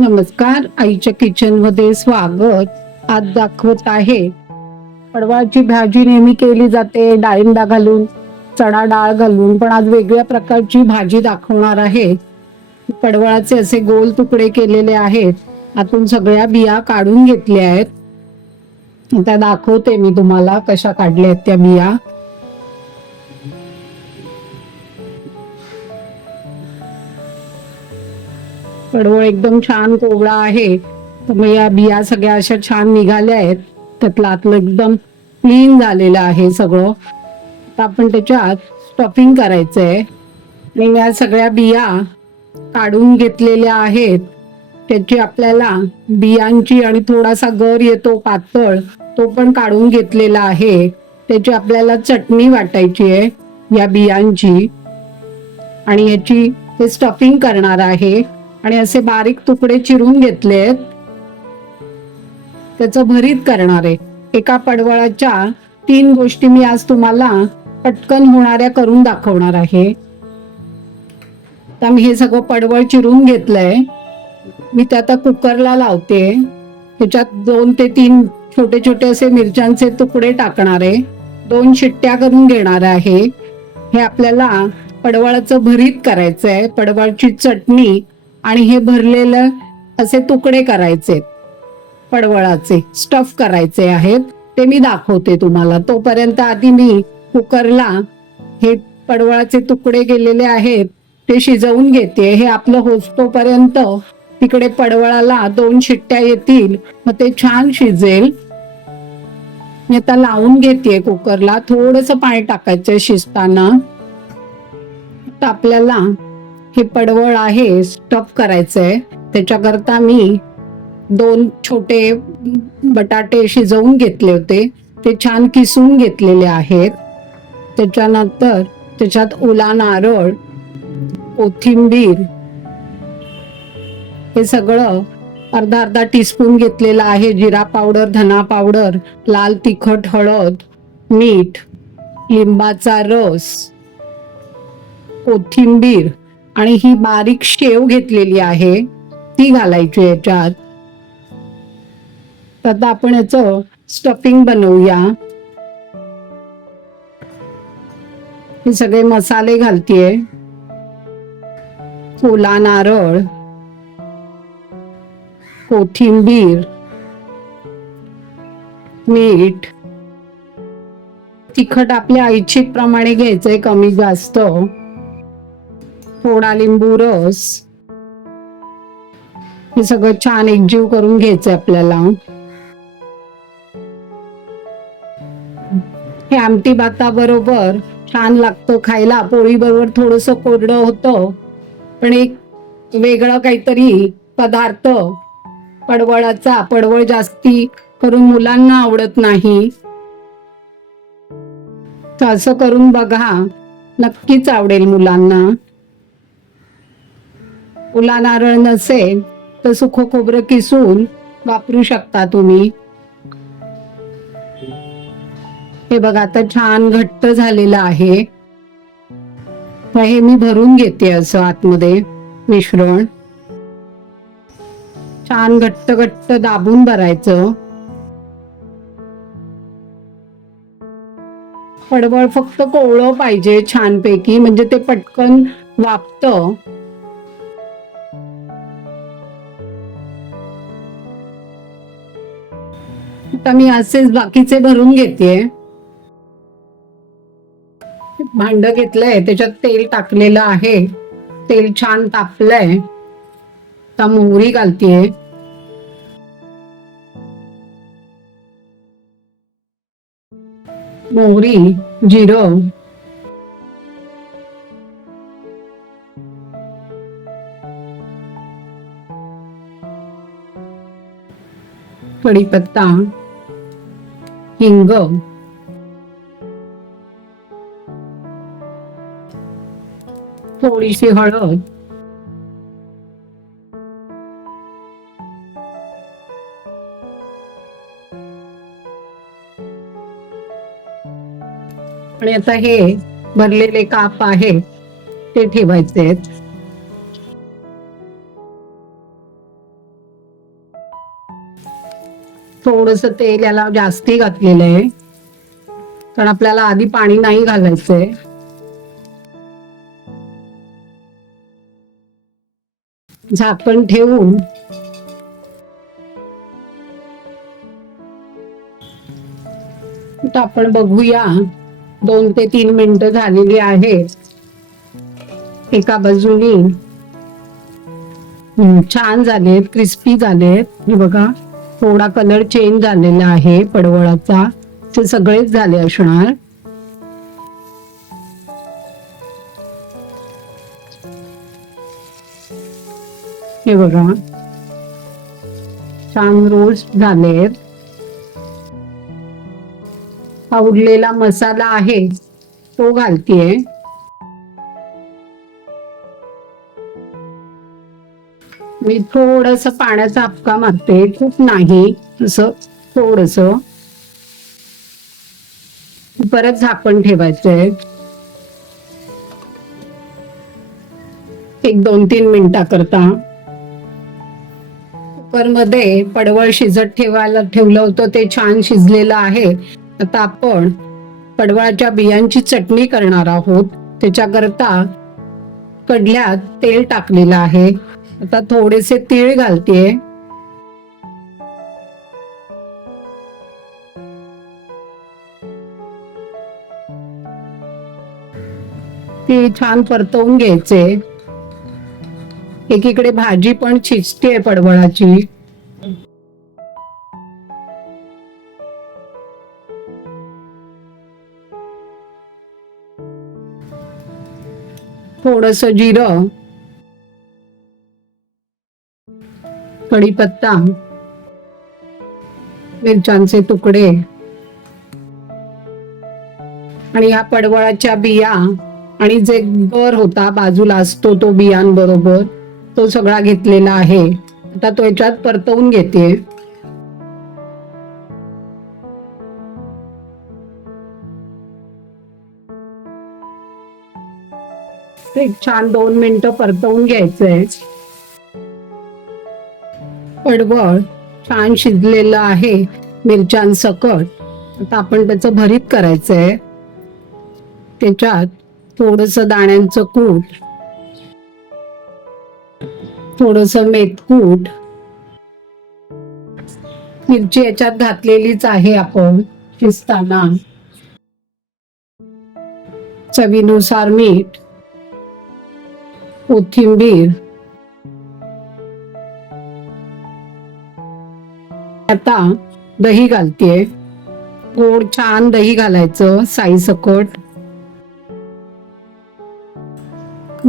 नमस्कार. आईच्या किचनमध्ये स्वागत. आज दाखवत आहे. पडवळाची भाजी नेहमी केली जाते. डाळिंबा घालून चणा डाळ घालून पण आज वेगळ्या प्रकारची भाजी दाखवणार आहे. पडवळाचे असे गोल तुकडे केलेले आहेत. आतून सगळ्या बिया काढून घेतल्या आहेत. त्या दाखवते मी तुम्हाला कशा काढल्या आहेत त्या बिया. पडवळ एकदम छान कोवळा आहे. त्यामुळे या बिया सगळ्या अशा छान निघाल्या आहेत. त्यातलं आतलं एकदम क्लीन झालेलं आहे सगळं. आता आपण त्याच्यात स्टफिंग करायचंय. आणि या सगळ्या बिया काढून घेतलेल्या आहेत. त्याची आपल्याला बियांची आणि थोडासा गर येतो पातळ तो पण काढून घेतलेला आहे. त्याची आपल्याला चटणी वाटायची आहे या बियांची. आणि ह्याची ते स्टफिंग करणार आहे. आणि असे बारीक तुकडे चिरून घेतलेत त्याचं भरीत करणार आहे. एका पडवळाच्या तीन गोष्टी मी आज तुम्हाला पटकन होणाऱ्या करून दाखवणार आहे. तर मी हे सगळं पडवळ चिरून घेतलंय. मी ते आता कुकरला लावते. ह्याच्यात दोन ते तीन छोटे छोटे असे मिरच्यांचे तुकडे टाकणार आहे. दोन शिट्ट्या करून घेणार आहे. हे आपल्याला पडवळाचं भरीत करायचं आहे पडवळची चटणी आणि हे भरलेलं असे तुकडे करायचे पडवळाचे स्टफ करायचे आहेत ते मी दाखवते तुम्हाला. तोपर्यंत आधी मी कुकरला हे पडवळाचे तुकडे केलेले आहेत ते शिजवून घेते. हे आपलं होस्तोपर्यंत तिकडे पडवळाला दोन शिट्ट्या येतील मग ते छान शिजेल. मी आता लावून घेते कुकरला. थोडस पाणी टाकायचं शिजताना. आपल्याला हे पडवळ आहे स्टफ करायचंय. त्याच्याकरता मी दोन छोटे बटाटे शिजवून घेतले होते. ते छान किसून घेतलेले आहेत. त्याच्यानंतर त्याच्यात ओला नारळ कोथिंबीर हे सगळं अर्धा अर्धा टीस्पून घेतलेलं आहे. जिरा पावडर धना पावडर लाल तिखट हळद मीठ लिंबाचा रस कोथिंबीर आणि ही बारीक शेव घेतलेली आहे ती घालायची याच्यात. तर आता आपण याचं स्टफिंग बनवूया. हे सगळे मसाले घालतीये. ओला नारळ कोथिंबीर मीठ. तिखट आपल्या ऐच्छिक प्रमाणे घ्यायचंय कमी जास्त. थोडा लिंबू रस. हे सगळं छान एकजीव करून घ्यायचंय आपल्याला. हे आमटी भाता बरोबर छान लागतो खायला. पोळी बरोबर थोडस कोरडं होतं पण एक वेगळं काहीतरी पदार्थ पडवळाचा पडवळ जास्ती करून मुलांना आवडत नाही. तर असं करून बघा नक्कीच आवडेल मुलांना. ओला नारळ नसेल तर सुख खोबरं किसून वापरू शकता तुम्ही. हे बघा आता छान घट्ट झालेलं आहे. तर हे मी भरून घेते असं आतमध्ये मिश्रण. छान घट्ट घट्ट दाबून भरायचं. पडवळ फक्त कोवळं पाहिजे छानपैकी म्हणजे ते पटकन वापतं. आता मी असेच बाकीचे भरून घेते भांड घेतलंय त्याच्यात तेल टाकलेलं आहे. तेल छान तापलंय. आता मोहरी घालतीये. मोहरी जिरं. कढीपत्ता. हिंग थोडीशी हळद. आणि आता हे भरलेले काप आहेत ते ठेवायचे आहेत. थोडस तेल याला जास्ती घातलेलं आहे. कारण आपल्याला आधी पाणी नाही घालायचंय. झाकण ठेवून. आपण बघूया. दोन ते तीन मिनिटं झालेली आहेत. एका बाजूनी. छान झालेत क्रिस्पी झालेत. हे बघा. थोडा कलर चेंज झालेला आहे. पडवळाचा. ते सगळेच झाले असणार. हे बघा. छान रोज झालेत हा उरलेला मसाला आहे. तो घालतीये. मी थोडस पाण्याचा अपका मारते. खूप नाही असं थोडस. परत झाकण ठेवायचंय. एक दोन तीन मिनिटाकरता कुकरमध्ये पडवळ शिजत ठेवायला ठेवलं होतं ते छान शिजलेलं आहे. आता आपण पडवळाच्या बियांची चटणी करणार आहोत. त्याच्याकरता कडल्यात तेल टाकलेलं आहे. आता थोडेसे तीळ घालते ती छान परतवून घ्यायचे. एकीकडे भाजी पण शिजते पडवळाची थोडस जिरं. कढीपत्ता मिरच्यांचे तुकडे आणि या पडवळाच्या बिया आणि जे गर होता बाजूला असतो तो बियांबरोबर तो सगळा घेतलेला आहे. आता तो याच्यात परतवून घेते. एक छान दोन मिनिटं परतवून घ्यायचंय. पडवळ छान शिजलेलं आहे मिरच्यांसकट. आता आपण त्याचं भरीत करायचंय. त्याच्यात थोडस दाण्यांचं कूट थोडस मेथकूट. मिरची याच्यात घातलेलीच आहे आपण शिजताना. चवीनुसार मीठ कोथिंबीर आता दही घालतेय. गोड छान दही घालायचं साई सकट.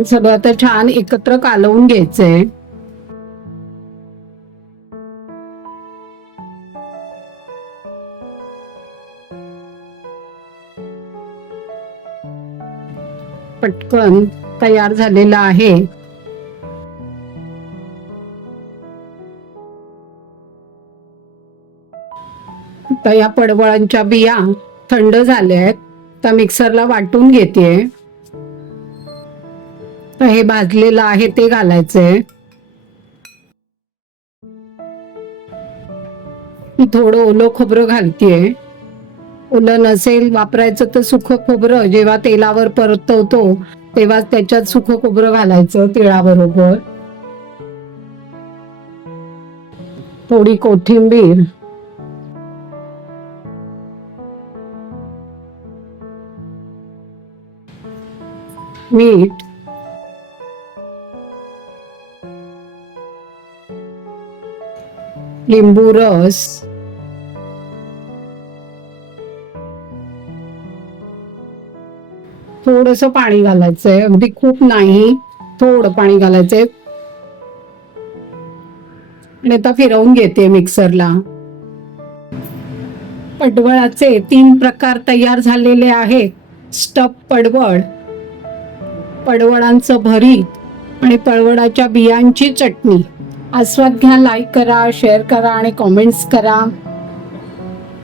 सगळं आता छान एकत्र कालवून घ्यायचंय. पटकन तयार झालेला आहे. आता या पडवळांच्या बिया थंड झाल्या आहेत तर मिक्सरला वाटून घेते तर हे भाजलेलं आहे ते घालायचंय. मी थोडं ओलं खोबरं घालतेय. ओलं नसेल वापरायचं तर सुख खोबरं जेव्हा तेलावर परतवतो तेव्हा त्याच्यात सुख खोबरं घालायचं तिळाबरोबर. थोडी कोथिंबीर मीठ लिंबू रस. थोडस पाणी घालायचंय. अगदी खूप नाही थोडं पाणी घालायचंय. आणि आता फिरवून घेते मिक्सरला. पडवळाचे तीन प्रकार तयार झालेले आहेत. स्टप पडवळ पडवळांचं भरीत आणि पळवडाच्या बियांची चटणी. आस्वाद घ्या लाईक करा शेअर करा आणि कॉमेंट्स करा.